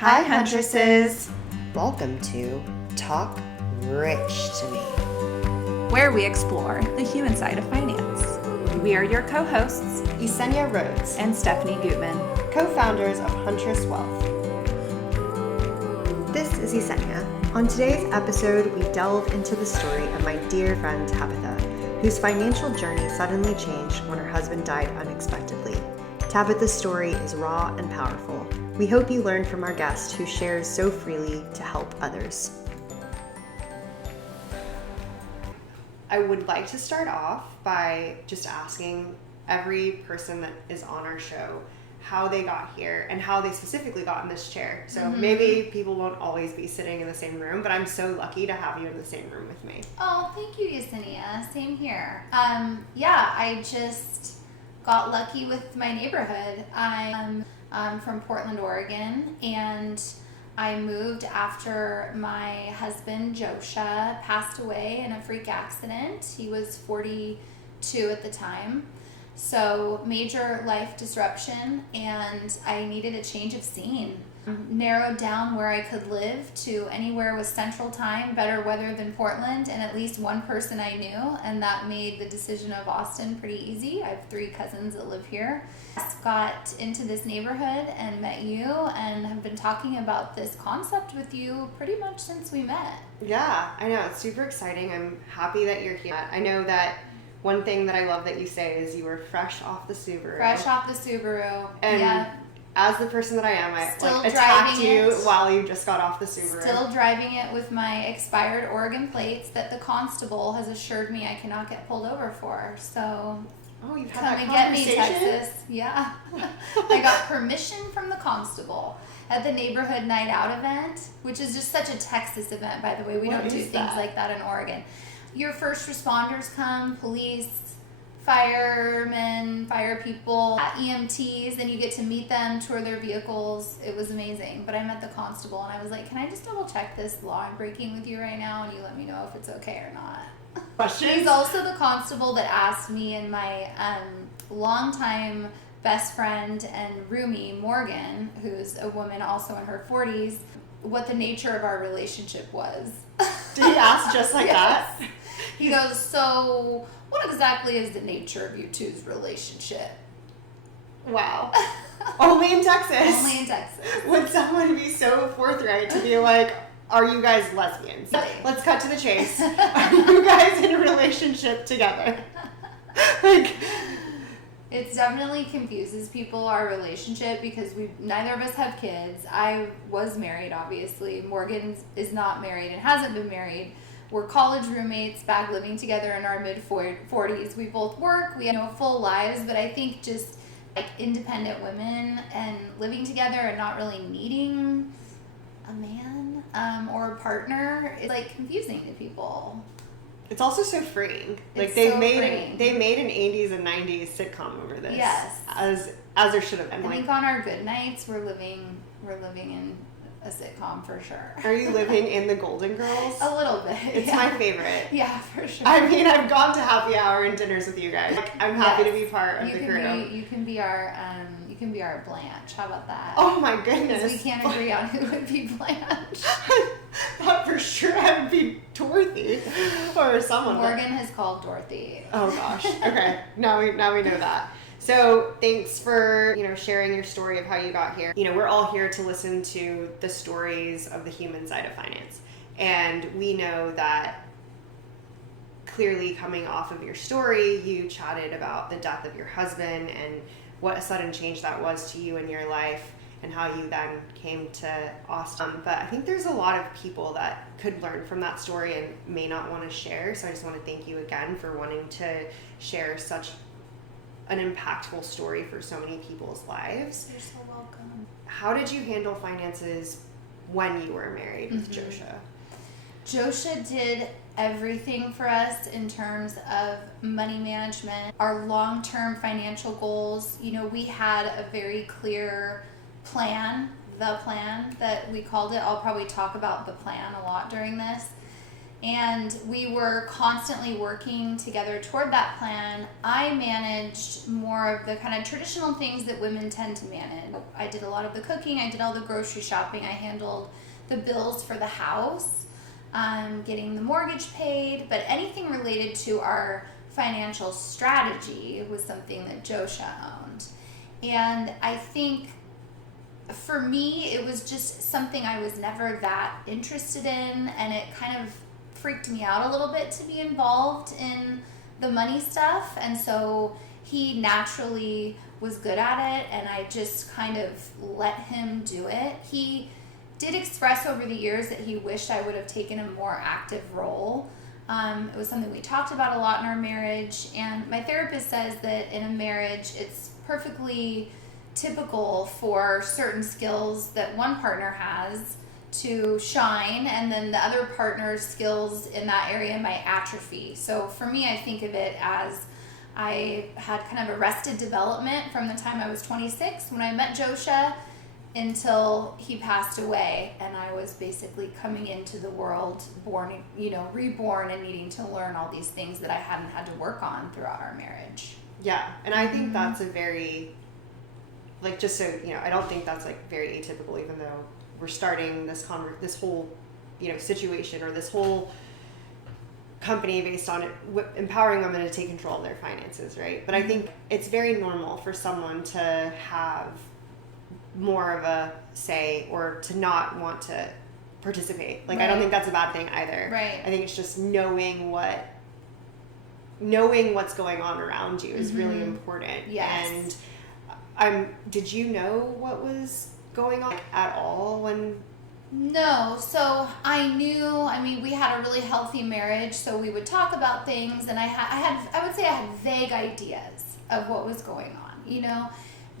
Hi, Huntresses! Welcome to Talk Rich to Me, where we explore the human side of finance. We are your co-hosts, Yesenia Rhodes and Stephanie Gutman, co-founders of Huntress Wealth. This is Yesenia. On today's episode, we delve into the story of my dear friend Tabitha, whose financial journey suddenly changed when her husband died unexpectedly. Tabitha's story is raw and powerful. We hope you learn from our guest who shares so freely to help others. I would like to start off by just asking every person that is on our show how they got here and how they specifically got in this chair. So maybe people won't always be sitting in the same room, but I'm so lucky to have you in the same room with me. Oh, thank you, Yesenia. Same here. I just got lucky with my neighborhood. I'm from Portland, Oregon, and I moved after my husband, Josha, passed away in a freak accident. He was 42 at the time. So major life disruption, and I needed a change of scene. Narrowed down where I could live to anywhere with central time, better weather than Portland, and at least one person I knew, and that made the decision of Austin pretty easy. I have 3 cousins that live here. Got into this neighborhood and met you, and have been talking about this concept with you pretty much since we met. Yeah, I know. It's super exciting. I'm happy that you're here. I know that one thing that I love that you say is you were fresh off the Subaru. Fresh off the Subaru. And yeah. As the person that I am, I Still attacked you it. while you just got off the Subaru. Still driving it with my expired Oregon plates that the constable has assured me I cannot get pulled over for. So, you've had come that and get me, conversation? Texas. Yeah. I got permission from the constable at the neighborhood night out event, which is just such a Texas event, by the way. We don't do things like that in Oregon. Your first responders come, police, firemen, fire people, EMTs, and you get to meet them, tour their vehicles. It was amazing. But I met the constable, and I was like, can I just double check this law I'm breaking with you right now, and you let me know if it's okay or not? Questions? He's also the constable that asked me and my longtime best friend and roomie, Morgan, who's a woman also in her 40s, what the nature of our relationship was. Did he ask just like that? He goes, so what exactly is the nature of you two's relationship? Wow. Only in Texas. Only in Texas. Would someone be so forthright to be like, are you guys lesbians? Let's cut to the chase. Are you guys in a relationship together? It definitely confuses people, our relationship, because neither of us have kids. I was married, obviously. Morgan is not married and hasn't been married. We're college roommates back living together in our mid-40s. We both work. We have full lives, but I think just like independent women and living together and not really needing a man or a partner is like confusing to people. It's also so freeing. Like they made an 80s and 90s sitcom over this. Yes. As there should have been. I think on our good nights we're living in a sitcom for sure. Are you living in the Golden Girls? A little bit. It's my favorite. Yeah, for sure. I mean, I've gone to happy hour and dinners with you guys. I'm happy to be part of the crew. You can be our Blanche. How about that? Oh my goodness. Because we can't agree on who would be Blanche. Thought for sure I would be Dorothy or someone. Morgan has called Dorothy. Oh gosh. Okay. Now we know that. So thanks for, sharing your story of how you got here. We're all here to listen to the stories of the human side of finance. And we know that clearly coming off of your story, you chatted about the death of your husband and what a sudden change that was to you in your life and how you then came to Austin. But I think there's a lot of people that could learn from that story and may not want to share. So I just want to thank you again for wanting to share such an impactful story for so many people's lives. You're so welcome. How did you handle finances when you were married with Josha? Josha did everything for us in terms of money management, our long-term financial goals. We had a very clear plan, the plan that we called it. I'll probably talk about the plan a lot during this. And we were constantly working together toward that plan. I managed more of the kind of traditional things that women tend to manage. I did a lot of the cooking, I did all the grocery shopping, I handled the bills for the house, getting the mortgage paid, but anything related to our financial strategy was something that Josha owned. And I think for me, it was just something I was never that interested in, and it kind of freaked me out a little bit to be involved in the money stuff. And so he naturally was good at it, and I just kind of let him do it. He did express over the years that he wished I would have taken a more active role. It was something we talked about a lot in our marriage, and my therapist says that in a marriage it's perfectly typical for certain skills that one partner has to shine, and then the other partner's skills in that area might atrophy. So for me, I think of it as I had kind of arrested development from the time I was 26 when I met Josha until he passed away, and I was basically coming into the world born, reborn, and needing to learn all these things that I hadn't had to work on throughout our marriage. Yeah, and I think that's a very, just so, I don't think that's very atypical, even though we're starting this whole, situation, or this whole company based on it, empowering women to take control of their finances, right? But I think it's very normal for someone to have more of a say or to not want to participate. Right. I don't think that's a bad thing either. Right. I think it's just knowing what's going on around you is really important. Yes. And did you know what was going on at all when? No, so I knew, we had a really healthy marriage, so we would talk about things, and I would say I had vague ideas of what was going on,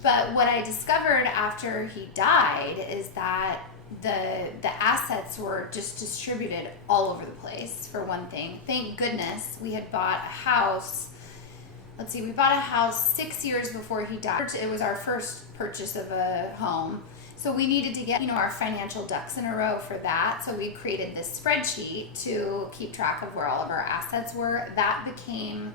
But what I discovered after he died is that the assets were just distributed all over the place, for one thing. Thank goodness we had bought a house. We bought a house 6 years before he died. It was our first purchase of a home. So we needed to get, our financial ducks in a row for that. So we created this spreadsheet to keep track of where all of our assets were. That became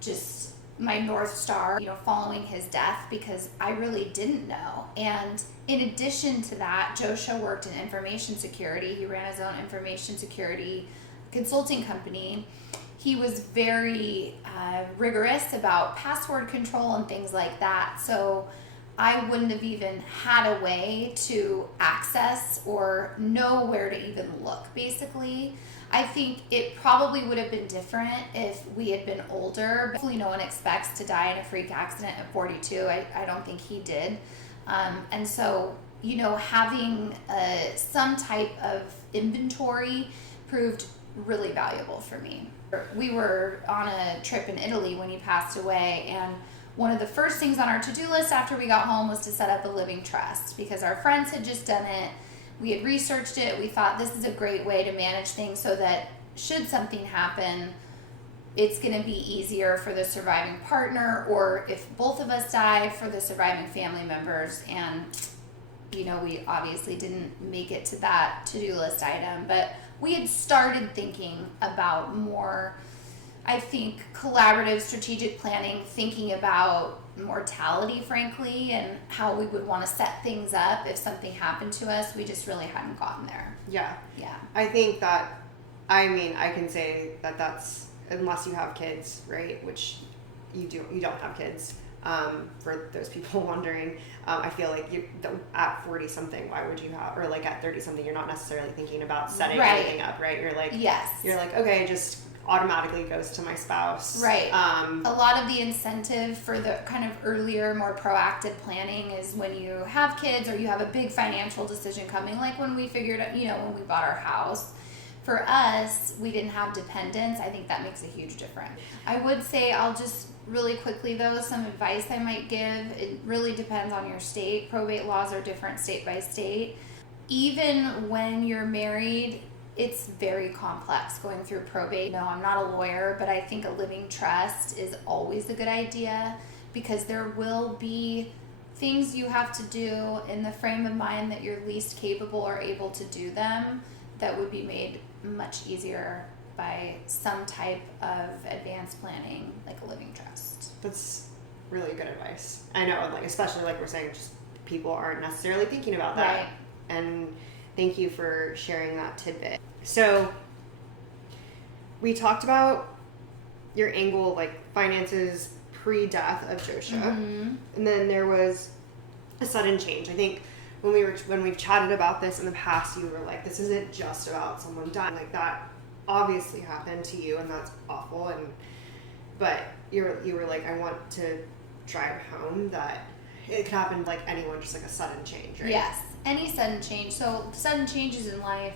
just my North Star, following his death, because I really didn't know. And in addition to that, Josha worked in information security. He ran his own information security consulting company. He was very rigorous about password control and things like that. So I wouldn't have even had a way to access or know where to even look, basically. I think it probably would have been different if we had been older. Hopefully no one expects to die in a freak accident at 42. I don't think he did. And so, having some type of inventory proved really valuable for me. We were on a trip in Italy when he passed away, and one of the first things on our to-do list after we got home was to set up a living trust, because our friends had just done it. We had researched it. We thought this is a great way to manage things so that should something happen, it's going to be easier for the surviving partner, or if both of us die, for the surviving family members. And, we obviously didn't make it to that to-do list item, but we had started thinking about more, I think, collaborative strategic planning, thinking about mortality, frankly, and how we would want to set things up if something happened to us. We just really hadn't gotten there. Yeah. Yeah. I think that, I can say that that's, unless you have kids, right, which you don't have kids, for those people wondering, I feel like at 40 something, why would you have, or at 30 something, you're not necessarily thinking about setting anything up, right? You're yes. You're okay, just automatically goes to my spouse. Right. A lot of the incentive for the kind of earlier, more proactive planning is when you have kids or you have a big financial decision coming, like when we figured out, when we bought our house. For us, we didn't have dependents. I think that makes a huge difference. I would say, I'll just really quickly though, some advice I might give. It really depends on your state. Probate laws are different state by state. Even when you're married, it's very complex going through probate. No, I'm not a lawyer, but I think a living trust is always a good idea, because there will be things you have to do in the frame of mind that you're least capable or able to do them that would be made much easier by some type of advanced planning, like a living trust. That's really good advice. I know, like, especially like we're saying, just people aren't necessarily thinking about that. Right. And thank you for sharing that tidbit. So we talked about your angle, like finances pre-death of Joshua, and then there was a sudden change. I think when we've chatted about this in the past, you were like, this isn't just about someone dying. Like, that obviously happened to you, and that's awful. But you were like, I want to drive home that it could happen like anyone, just like a sudden change, right? Yes, any sudden change. So sudden changes in life,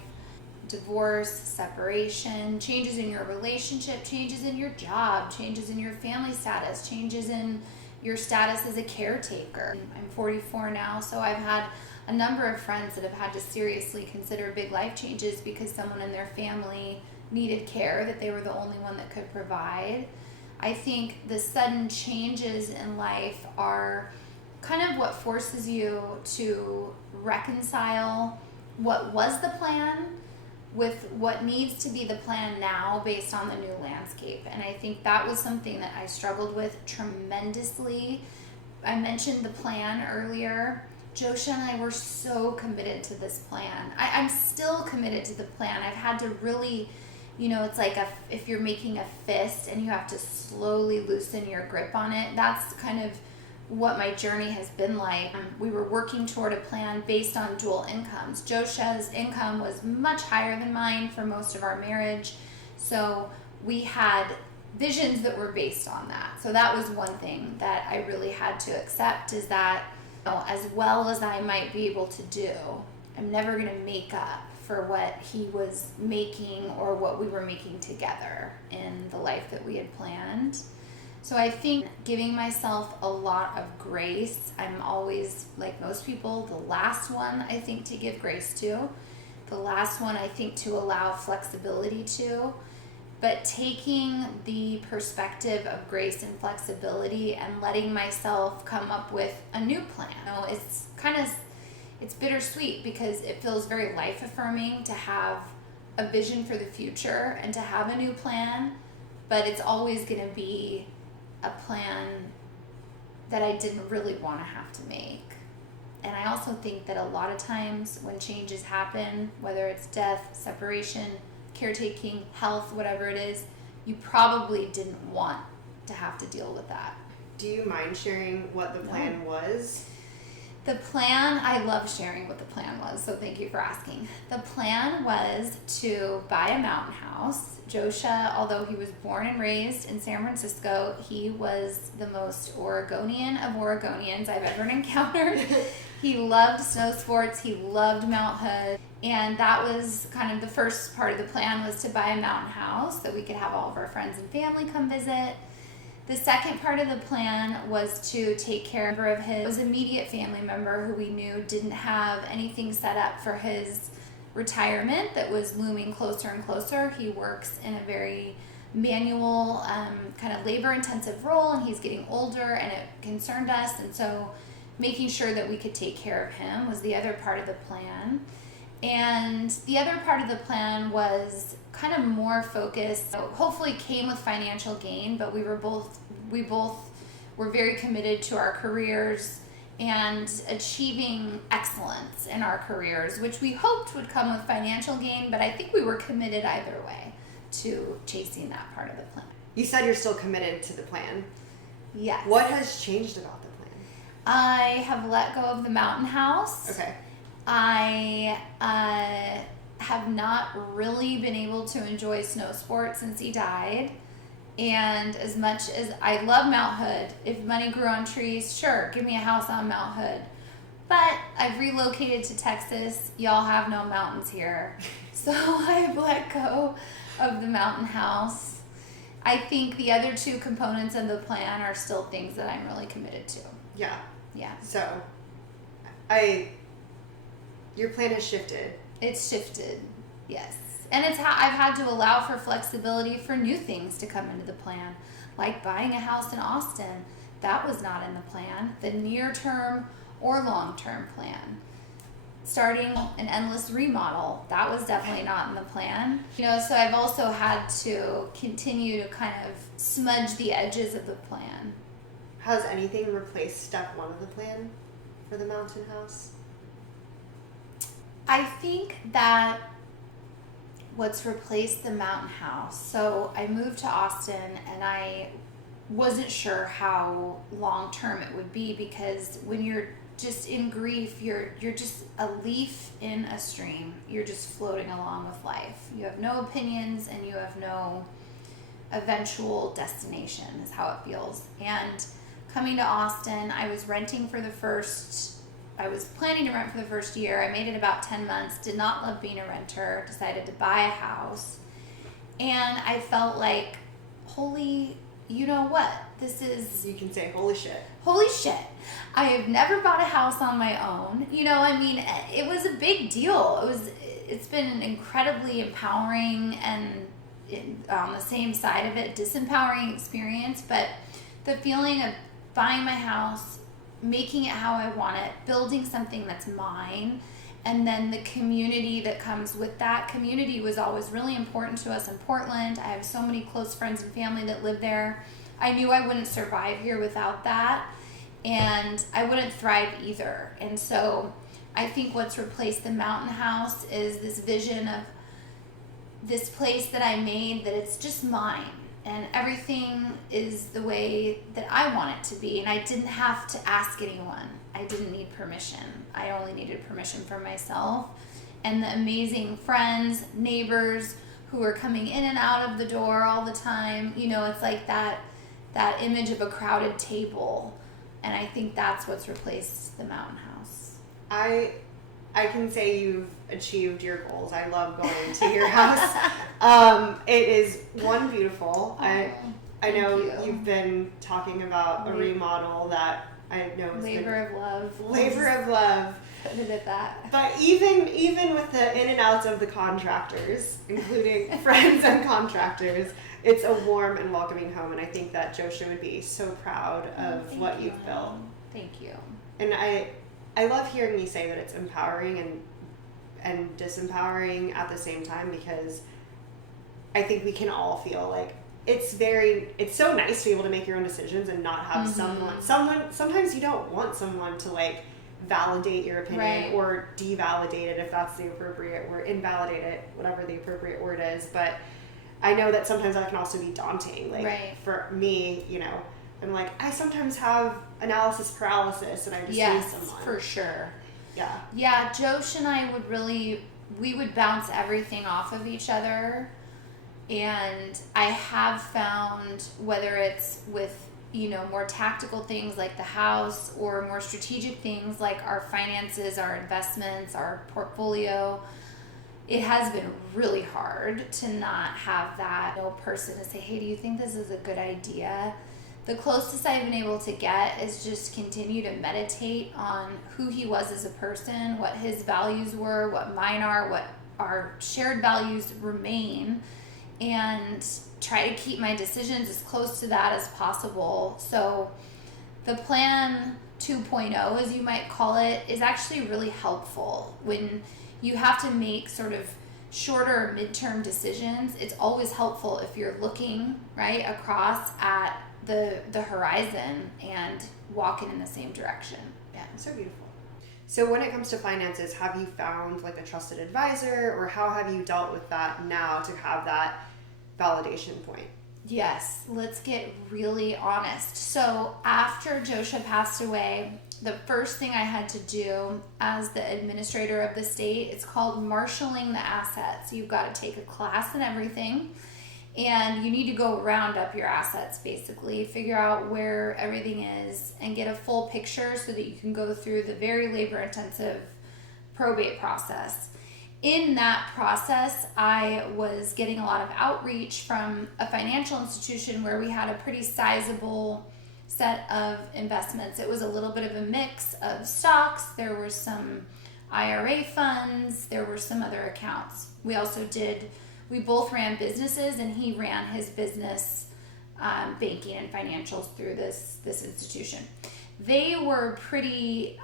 divorce, separation, changes in your relationship, changes in your job, changes in your family status, changes in your status as a caretaker. I'm 44 now, so I've had a number of friends that have had to seriously consider big life changes because someone in their family needed care that they were the only one that could provide. I think the sudden changes in life are kind of what forces you to reconcile what was the plan with what needs to be the plan now based on the new landscape. And I think that was something that I struggled with tremendously. I mentioned the plan earlier. Joshua and I were so committed to this plan. I'm still committed to the plan. I've had to really, it's like if you're making a fist and you have to slowly loosen your grip on it. That's kind of what my journey has been like. We were working toward a plan based on dual incomes. Joshua's income was much higher than mine for most of our marriage. So we had visions that were based on that. So that was one thing that I really had to accept, is that as well as I might be able to do, I'm never going to make up for what he was making or what we were making together in the life that we had planned. So I think giving myself a lot of grace. I'm always, like most people, the last one I think to give grace to. The last one I think to allow flexibility to. But taking the perspective of grace and flexibility and letting myself come up with a new plan. It's bittersweet because it feels very life affirming to have a vision for the future and to have a new plan, but it's always going to be a plan that I didn't really want to have to make. And I also think that a lot of times when changes happen, whether it's death, separation, caretaking, health, whatever it is, you probably didn't want to have to deal with that. Do you mind sharing what the plan was? The plan, I love sharing what the plan was, so thank you for asking. The plan was to buy a mountain house. Joshua, although he was born and raised in San Francisco, he was the most Oregonian of Oregonians I've ever encountered. He loved snow sports, he loved Mount Hood, and that was kind of the first part of the plan, was to buy a mountain house that we could have all of our friends and family come visit. The second part of the plan was to take care of his immediate family member who we knew didn't have anything set up for his retirement that was looming closer and closer. He works in a very manual, kind of labor-intensive role, and he's getting older, and it concerned us. And so making sure that we could take care of him was the other part of the plan. And the other part of the plan was kind of more focused, hopefully came with financial gain, but we both were very committed to our careers and achieving excellence in our careers, which we hoped would come with financial gain, but I think we were committed either way to chasing that part of the plan. You said you're still committed to the plan. Yes. What has changed about the plan? I have let go of the mountain house. Okay. I have not really been able to enjoy snow sports since he died. And as much as I love Mount Hood, if money grew on trees, sure, give me a house on Mount Hood. But I've relocated to Texas. Y'all have no mountains here. So I've let go of the mountain house. I think the other two components of the plan are still things that I'm really committed to. Yeah. Yeah. So, your plan has shifted. It's shifted, yes. And I've had to allow for flexibility for new things to come into the plan, like buying a house in Austin. That was not in the plan, the near-term or long-term plan. starting an endless remodel. That was definitely not in the plan. So I've also had to continue to kind of smudge the edges of the plan. Has anything replaced step one of the plan for the mountain house? I think that what's replaced the mountain house. So I moved to Austin and I wasn't sure how long term it would be, because when you're just in grief, you're just a leaf in a stream. You're just floating along with life. You have no opinions and you have no eventual destination is how it feels. And coming to Austin, I was planning to rent for the first year. I made it about 10 months, did not love being a renter, decided to buy a house. And I felt like, you know what? You can say, holy shit. Holy shit. I have never bought a house on my own. It was a big deal. It's been an incredibly empowering and on the same side of it, disempowering experience. But the feeling of buying my house, making it how I want it, building something that's mine, and then the community that comes with that. Community was always really important to us in Portland. I have so many close friends and family that live there. I knew I wouldn't survive here without that, and I wouldn't thrive either. And so I think what's replaced the mountain house is this vision of this place that I made, that it's just mine. And everything is the way that I want it to be. And I didn't have to ask anyone. I didn't need permission. I only needed permission from myself. And the amazing friends, neighbors who were coming in and out of the door all the time. It's like that image of a crowded table. And I think that's what's replaced the mountain house. I can say you've achieved your goals. I love going to your house. It is beautiful. I know you've been talking about a remodel that I know is labor of love. Labor of love. Put it at that. But even with the in and outs of the contractors, including friends and contractors, it's a warm and welcoming home. And I think that Josha would be so proud of what you've built. Thank you. And I love hearing you say that it's empowering and disempowering at the same time, because I think we can all feel like it's so nice to be able to make your own decisions and not have someone, sometimes you don't want someone to like validate your opinion or devalidate it if that's the appropriate word, invalidate it, whatever the appropriate word is. But I know that sometimes that can also be daunting. For me, I'm like, I sometimes have analysis paralysis and I just need someone. For sure. Yeah. Yeah, Josh and I we would bounce everything off of each other. And I have found, whether it's with, more tactical things like the house or more strategic things like our finances, our investments, our portfolio, it has been really hard to not have that person to say, hey, do you think this is a good idea? The closest I've been able to get is just continue to meditate on who he was as a person, what his values were, what mine are, what our shared values remain, and try to keep my decisions as close to that as possible. So the plan 2.0, as you might call it, is actually really helpful. When you have to make sort of shorter midterm decisions, it's always helpful if you're looking right across at the horizon and walking in the same direction. Yeah, so beautiful. So when it comes to finances, have you found like a trusted advisor, or how have you dealt with that now to have that validation point? Yes, let's get really honest. So after Josha passed away, the first thing I had to do as the administrator of the state, it's called marshaling the assets. You've got to take a class and everything, and you need to go round up your assets, basically, figure out where everything is and get a full picture so that you can go through the very labor-intensive probate process. In that process, I was getting a lot of outreach from a financial institution where we had a pretty sizable set of investments. It was a little bit of a mix of stocks. There were some IRA funds. There were some other accounts. We both ran businesses, and he ran his business banking and financials through this institution. They were pretty,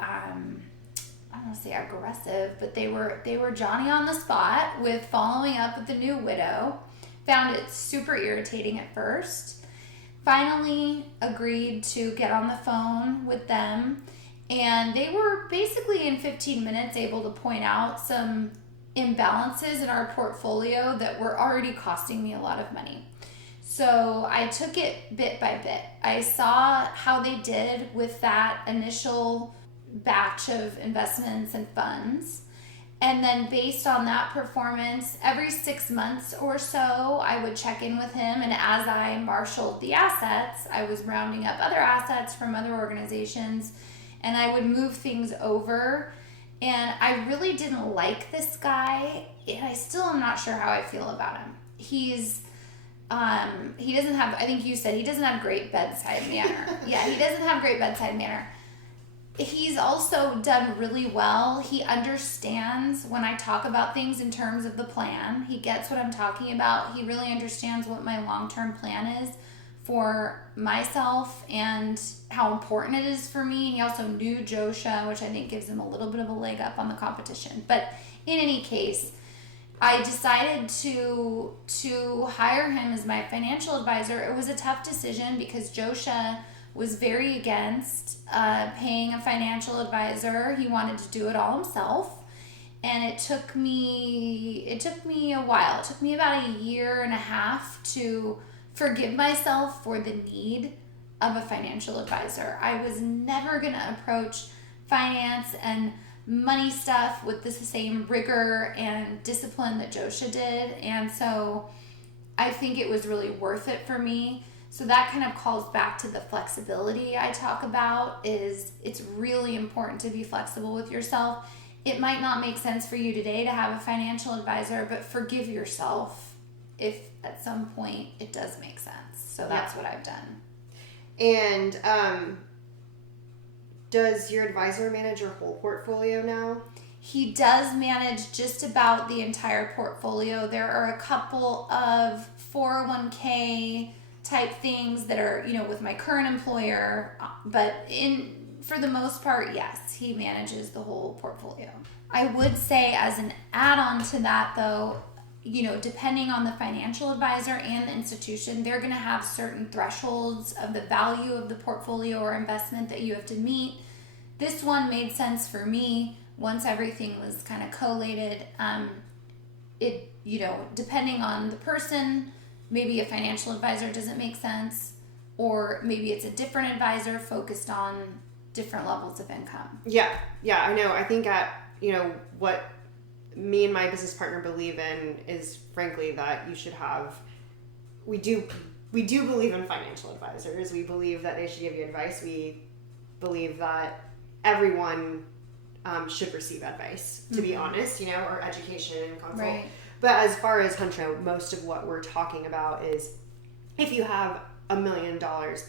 don't want to say aggressive, but they were Johnny on the spot with following up with the new widow. Found it super irritating at first. Finally agreed to get on the phone with them, and they were basically in 15 minutes able to point out some imbalances in our portfolio that were already costing me a lot of money. So I took it bit by bit. I saw how they did with that initial batch of investments and funds. And then based on that performance, every 6 months or so, I would check in with him. And as I marshaled the assets, I was rounding up other assets from other organizations, and I would move things over. And I really didn't like this guy, and I still am not sure how I feel about him. He doesn't have, I think you said, he doesn't have great bedside manner. Yeah, he doesn't have great bedside manner. He's also done really well. He understands when I talk about things in terms of the plan. He gets what I'm talking about. He really understands what my long-term plan is for myself and how important it is for me. He also knew Josha, which I think gives him a little bit of a leg up on the competition. But in any case, I decided to hire him as my financial advisor. It was a tough decision because Josha was very against paying a financial advisor. He wanted to do it all himself. And it took me a while. It took me about a year and a half to forgive myself for the need of a financial advisor. I was never going to approach finance and money stuff with the same rigor and discipline that Josha did. And so I think it was really worth it for me. So that kind of calls back to the flexibility I talk about. Is it's really important to be flexible with yourself. It might not make sense for you today to have a financial advisor, but forgive yourself if at some point it does make sense. So that's what I've done. And does your advisor manage your whole portfolio now? He does manage just about the entire portfolio. There are a couple of 401k type things that are, with my current employer, but for the most part, yes, he manages the whole portfolio. I would say as an add-on to that though, depending on the financial advisor and the institution, they're going to have certain thresholds of the value of the portfolio or investment that you have to meet. This one made sense for me once everything was kind of collated. Depending on the person, maybe a financial advisor doesn't make sense, or maybe it's a different advisor focused on different levels of income. Yeah, I know. I think what me and my business partner believe in is frankly that you should have, we do believe in financial advisors. We believe that they should give you advice. We believe that everyone should receive advice, to be honest, or education and consult. Right. But as far as Huncho, most of what we're talking about is if you have $1 million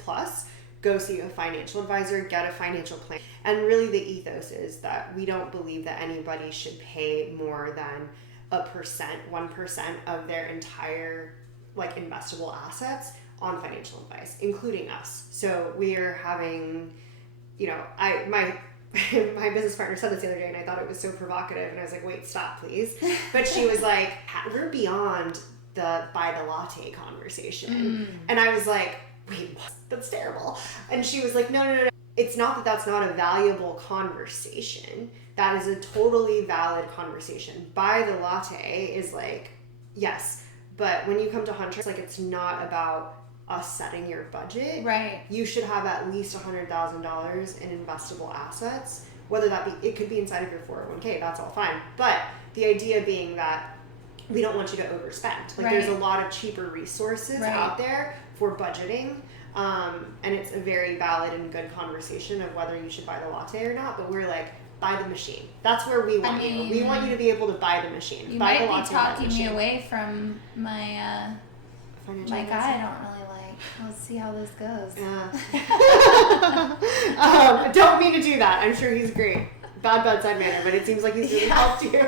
plus, go see a financial advisor, get a financial plan. And really the ethos is that we don't believe that anybody should pay more than 1% of their entire investable assets on financial advice, including us. So we are having, my business partner said this the other day and I thought it was so provocative and I was like, wait, stop please. But she was like, we're beyond the buy the latte conversation. And I was like, wait, what? That's terrible. And she was like, no. It's not that that's not a valuable conversation. That is a totally valid conversation. Buy the latte is yes. But when you come to Hunter, it's not about us setting your budget. Right. You should have at least $100,000 in investable assets, whether that be, it could be inside of your 401k, that's all fine. But the idea being that we don't want you to overspend. There's a lot of cheaper resources out there for budgeting. And it's a very valid and good conversation of whether you should buy the latte or not, but we're buy the machine. That's where we want you. We want you to be able to buy the machine. You buy might the latte, be talking me away from my guy I don't really like. Let's see how this goes. Yeah. Don't mean to do that. I'm sure he's great. Bad bedside manner, but it seems like he's really helped you.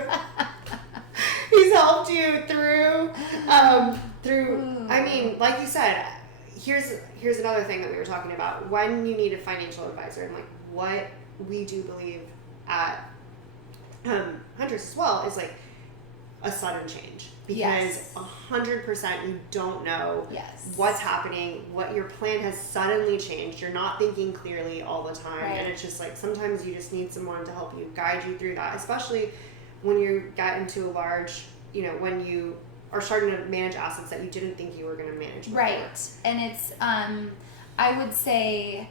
He's helped you through. I mean, like you said, here's another thing that we were talking about. When you need a financial advisor, and what we do believe at hunters as well, is like a sudden change. Because 100% you don't know what's happening, what your plan has suddenly changed. You're not thinking clearly all the time. Right. And it's just like sometimes you just need someone to help you guide you through that, especially when you get into a large, when you are starting to manage assets that you didn't think you were going to manage before. Right. And it's, I would say,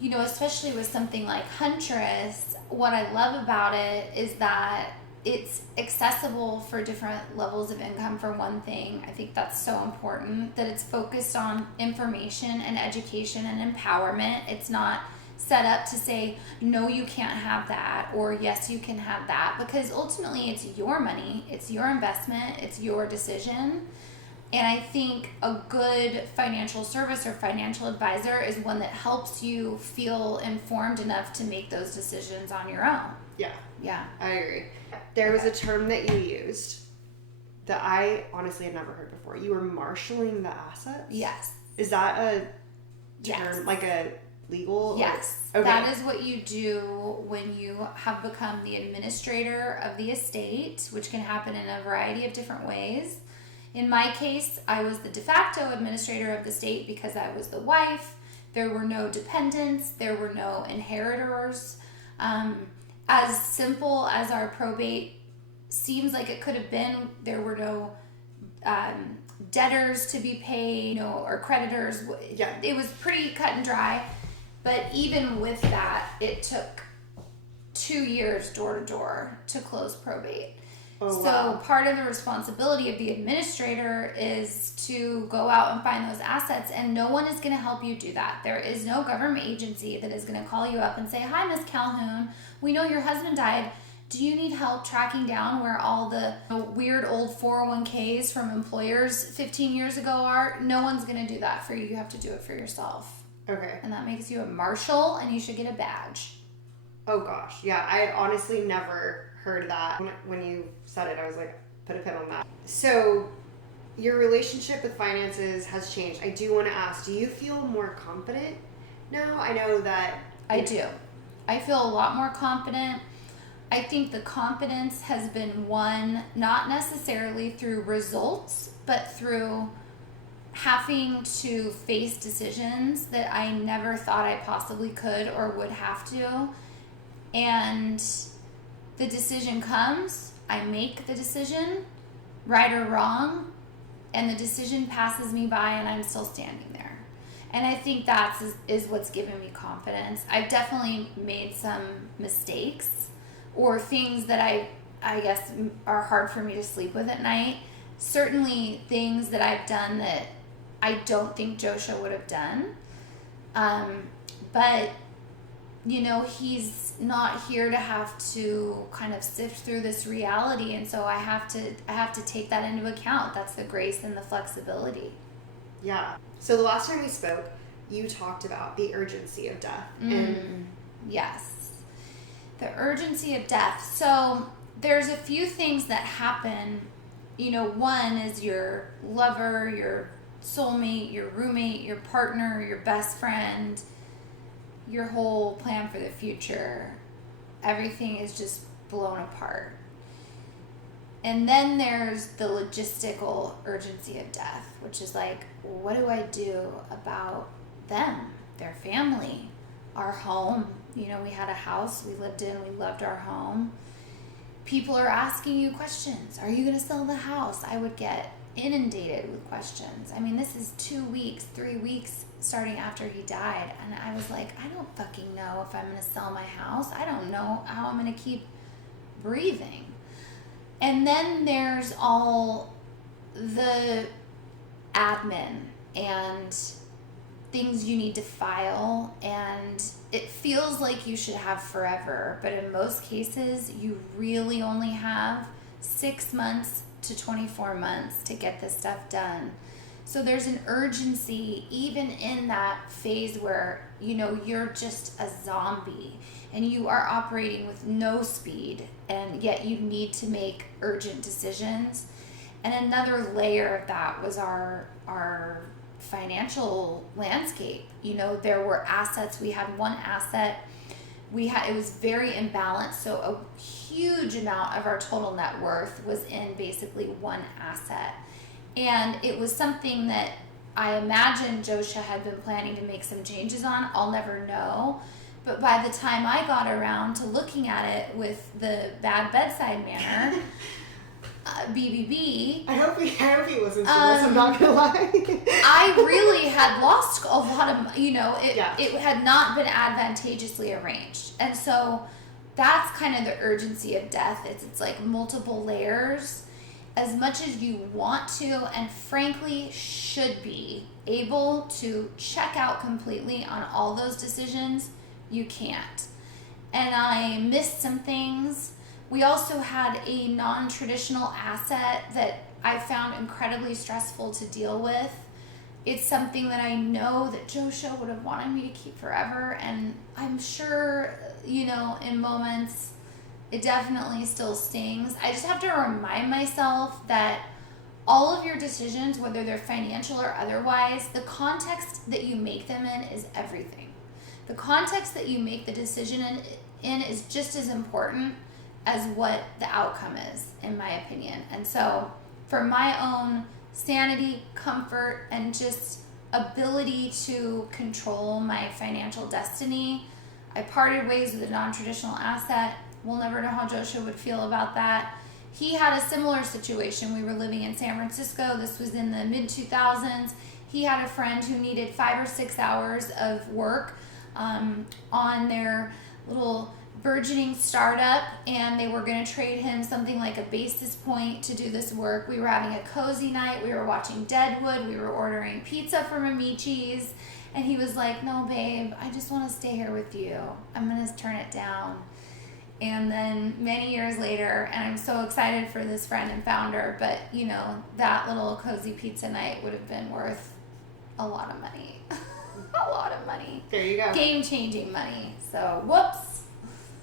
especially with something like Huntress, what I love about it is that it's accessible for different levels of income, for one thing. I think that's so important, that it's focused on information and education and empowerment. It's not set up to say, no, you can't have that, or yes, you can have that, because ultimately it's your money, it's your investment, it's your decision. And I think a good financial service or financial advisor is one that helps you feel informed enough to make those decisions on your own. Yeah, I agree. There was a term that you used that I honestly had never heard before. You were marshaling the assets? Yes. Is that a term, like a legal? Yes. Okay. That is what you do when you have become the administrator of the estate, which can happen in a variety of different ways. In my case, I was the de facto administrator of the estate because I was the wife. There were no dependents. There were no inheritors. As simple as our probate seems like it could have been, there were no debtors to be paid, or creditors. Yeah. It was pretty cut and dry. But even with that, it took 2 years door to door to close probate. So part of the responsibility of the administrator is to go out and find those assets, and no one is going to help you do that. There is no government agency that is going to call you up and say, hi, Miss Calhoun, we know your husband died. Do you need help tracking down where all the weird old 401ks from employers 15 years ago are? No one's going to do that for you. You have to do it for yourself. Okay. And that makes you a marshal, and you should get a badge. Oh, gosh. Yeah, I had honestly never heard that. When you said it, I was like, put a pin on that. So your relationship with finances has changed. I do want to ask, do you feel more confident now? I know that... I do. I feel a lot more confident. I think the confidence has been won not necessarily through results, but through having to face decisions that I never thought I possibly could or would have to. And the decision comes, I make the decision, right or wrong, and the decision passes me by and I'm still standing there. And I think that is what's given me confidence. I've definitely made some mistakes or things that I guess are hard for me to sleep with at night. Certainly things that I've done that I don't think Joshua would have done. But he's not here to have to kind of sift through this reality, and so I have to take that into account. That's the grace and the flexibility. Yeah. So the last time we spoke, you talked about the urgency of death. And yes. The urgency of death. So there's a few things that happen. One is your lover, your soulmate, your roommate, your partner, your best friend, your whole plan for the future. Everything is just blown apart. And then there's the logistical urgency of death, which is like, what do I do about them, their family, our home? We had a house we lived in, we loved our home. People are asking you questions. Are you going to sell the house? I would get inundated with questions. I mean, this is 2 weeks, 3 weeks starting after he died, and I was like, I don't fucking know if I'm going to sell my house. I don't know how I'm going to keep breathing. And then there's all the admin and things you need to file, and it feels like you should have forever, but in most cases you really only have 6 months to 24 months to get this stuff done. So there's an urgency even in that phase where you're just a zombie and you are operating with no speed, and yet you need to make urgent decisions. And another layer of that was our financial landscape. There were assets. We had one asset it was very imbalanced. So a huge amount of our total net worth was in basically one asset. And it was something that I imagine Josha had been planning to make some changes on. I'll never know. But by the time I got around to looking at it with the bad bedside manner, BBB. I hope he listens to this. I'm not gonna lie. I really had lost a lot of, Yeah. it had not been advantageously arranged, and so that's kind of the urgency of death. It's like multiple layers. As much as you want to, and frankly should be able to check out completely on all those decisions, you can't. And I missed some things. We also had a non-traditional asset that I found incredibly stressful to deal with. It's something that I know that Josha would have wanted me to keep forever, and I'm sure, in moments it definitely still stings. I just have to remind myself that all of your decisions, whether they're financial or otherwise, the context that you make them in is everything. The context that you make the decision in is just as important as what the outcome is, in my opinion. And so for my own sanity, comfort, and just ability to control my financial destiny, I parted ways with a non-traditional asset. We'll never know how Josha would feel about that. He had a similar situation. We were living in San Francisco. This was in the mid-2000s. He had a friend who needed 5 or 6 hours of work on their little burgeoning startup, and they were going to trade him something like a basis point to do this work. We were having a cozy night. We were watching Deadwood. We were ordering pizza from Amici's, and he was like, "No, babe, I just want to stay here with you. I'm going to turn it down." And then many years later, and I'm so excited for this friend and founder, but that little cozy pizza night would have been worth a lot of money. A lot of money. There you go. Game-changing money. So, whoops.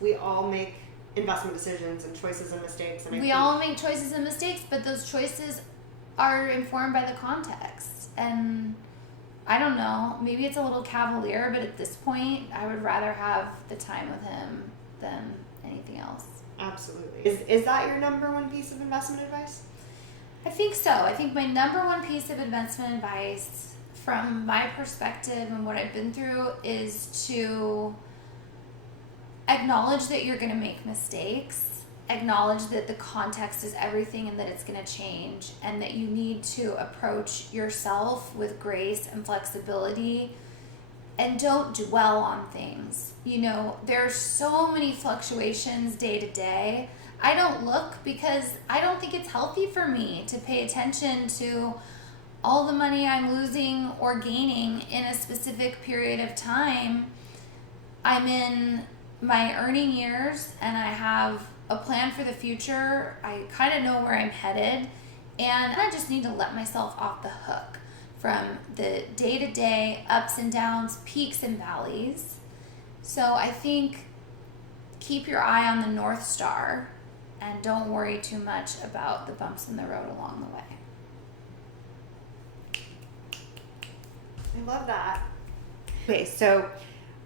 We all make investment decisions and choices and mistakes. And We all make choices and mistakes, but those choices are informed by the context. And I don't know, maybe it's a little cavalier, but at this point, I would rather have the time with him than anything else. Absolutely. Is that your number one piece of investment advice? I think so. I think my number one piece of investment advice from my perspective and what I've been through is to acknowledge that you're going to make mistakes, acknowledge that the context is everything and that it's going to change, and that you need to approach yourself with grace and flexibility, and don't dwell on things. There's so many fluctuations day to day. I don't look because I don't think it's healthy for me to pay attention to all the money I'm losing or gaining in a specific period of time. I'm in my earning years and I have a plan for the future. I kind of know where I'm headed, and I just need to let myself off the hook from the day-to-day ups and downs, peaks and valleys. So I think keep your eye on the North Star and don't worry too much about the bumps in the road along the way. I love that. Okay, so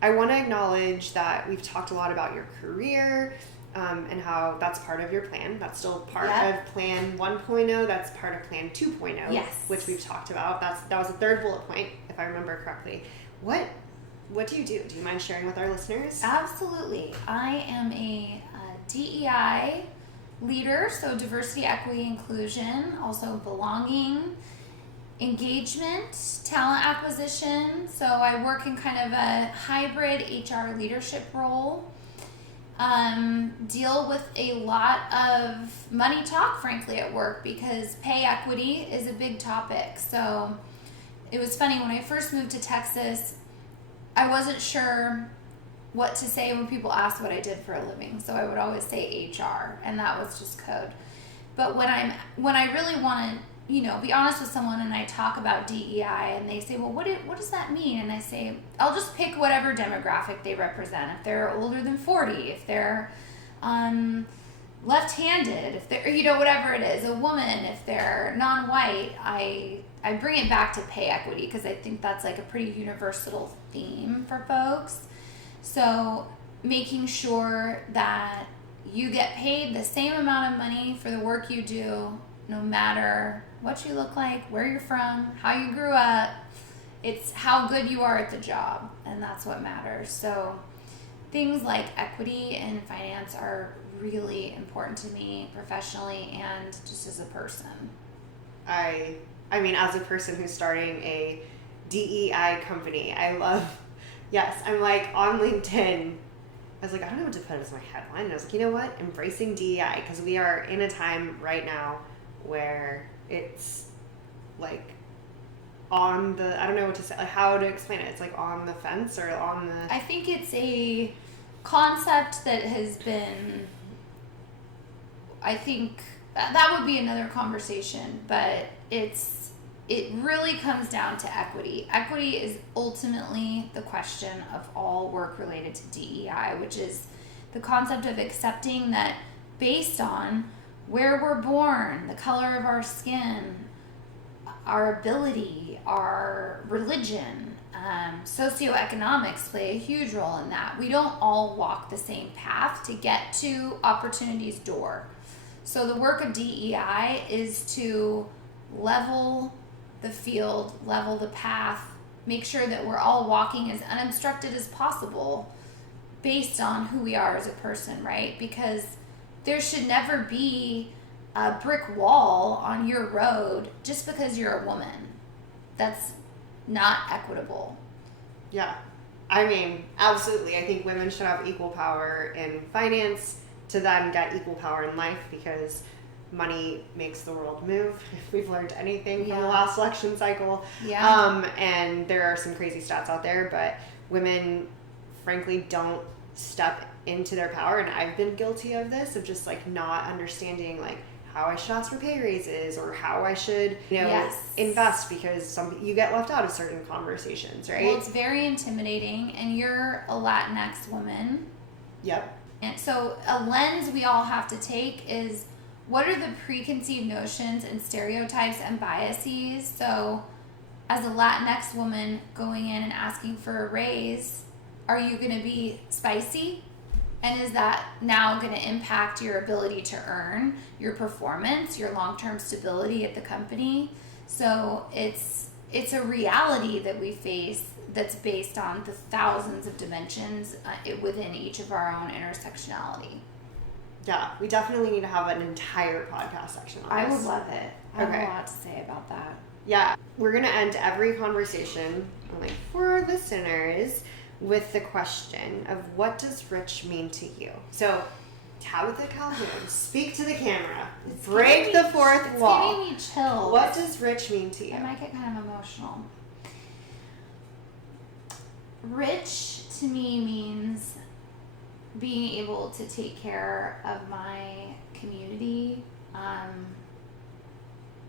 I want to acknowledge that we've talked a lot about your career and how that's part of your plan. That's still part of Plan 1.0. That's part of Plan 2.0, yes, which we've talked about. That was the third bullet point, if I remember correctly. What do you do? Do you mind sharing with our listeners? Absolutely. I am a DEI leader, so diversity, equity, inclusion, also belonging, engagement, talent acquisition. So I work in kind of a hybrid HR leadership role. Deal with a lot of money talk, frankly, at work, because pay equity is a big topic. So it was funny, when I first moved to Texas, I wasn't sure what to say when people asked what I did for a living. So I would always say HR, and that was just code. But when I really want to, be honest with someone and I talk about DEI and they say, well, what does that mean? And I say, I'll just pick whatever demographic they represent. If they're older than 40, if they're left-handed, if they're, whatever it is, a woman, if they're non-white, I bring it back to pay equity because I think that's like a pretty universal theme for folks. So making sure that you get paid the same amount of money for the work you do, no matter what you look like, where you're from, how you grew up. It's how good you are at the job, and that's what matters. So things like equity and finance are really important to me professionally and just as a person. I mean, as a person who's starting a DEI company, I'm like on LinkedIn. I was like, I don't know what to put as my headline. And I was like, you know what? Embracing DEI, because we are in a time right now where it's like on the, I don't know what to say, like how to explain it. It's like on the fence or on the... I think it's a concept that has been, I think that would be another conversation, but it really comes down to equity. Equity is ultimately the question of all work related to DEI, which is the concept of accepting that based on where we're born, the color of our skin, our ability, our religion, socioeconomics play a huge role in that. We don't all walk the same path to get to opportunity's door. So the work of DEI is to level the field, level the path, make sure that we're all walking as unobstructed as possible based on who we are as a person, right? Because there should never be a brick wall on your road just because you're a woman. That's not equitable. Yeah. I mean, absolutely. I think women should have equal power in finance to then get equal power in life, because money makes the world move, if we've learned anything from the last election cycle. Yeah. And there are some crazy stats out there, but women, frankly, don't step into their power. And I've been guilty of this, of just like not understanding like how I should ask for pay raises or how I should, invest, because you get left out of certain conversations, right? Well, it's very intimidating, and you're a Latinx woman. Yep. And so a lens we all have to take is, what are the preconceived notions and stereotypes and biases? So as a Latinx woman going in and asking for a raise, are you going to be spicy? And is that now going to impact your ability to earn, your performance, your long-term stability at the company? So it's a reality that we face that's based on the thousands of dimensions within each of our own intersectionality. Yeah, we definitely need to have an entire podcast section on this. I would love it. I have a lot to say about that. Yeah, we're going to end every conversation, like for listeners, with the question of, what does rich mean to you? So, Tabitha Calhoun, speak to the camera. Break the fourth wall. It's giving me chills. What does rich mean to you? I might get kind of emotional. Rich to me means being able to take care of my community,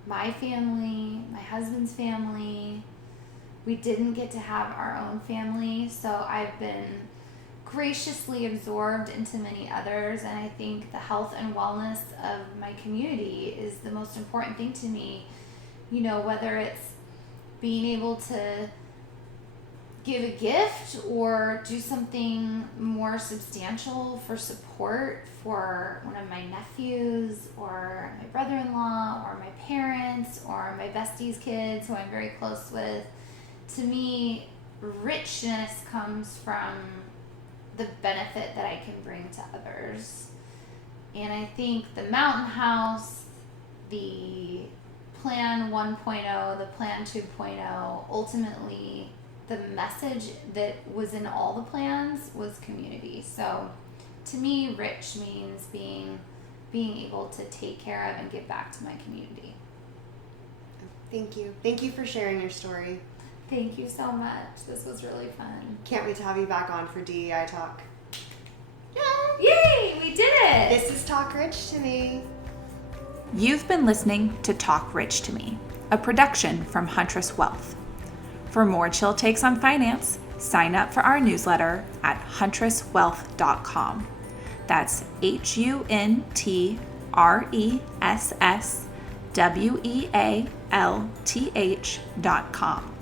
my family, my husband's family. We didn't get to have our own family, so I've been graciously absorbed into many others, and I think the health and wellness of my community is the most important thing to me. You know, whether it's being able to give a gift or do something more substantial for support for one of my nephews or my brother-in-law or my parents or my bestie's kids who I'm very close with. To me, richness comes from the benefit that I can bring to others. And I think the Mountain House, the Plan 1.0, the Plan 2.0, ultimately the message that was in all the plans was community. So to me, rich means being able to take care of and give back to my community. Thank you. Thank you for sharing your story. Thank you so much. This was really fun. Can't wait to have you back on for DEI Talk. Yay! We did it! This is Talk Rich to Me. You've been listening to Talk Rich to Me, a production from Huntress Wealth. For more chill takes on finance, sign up for our newsletter at huntresswealth.com. That's HUNTRESSWEALTH.com.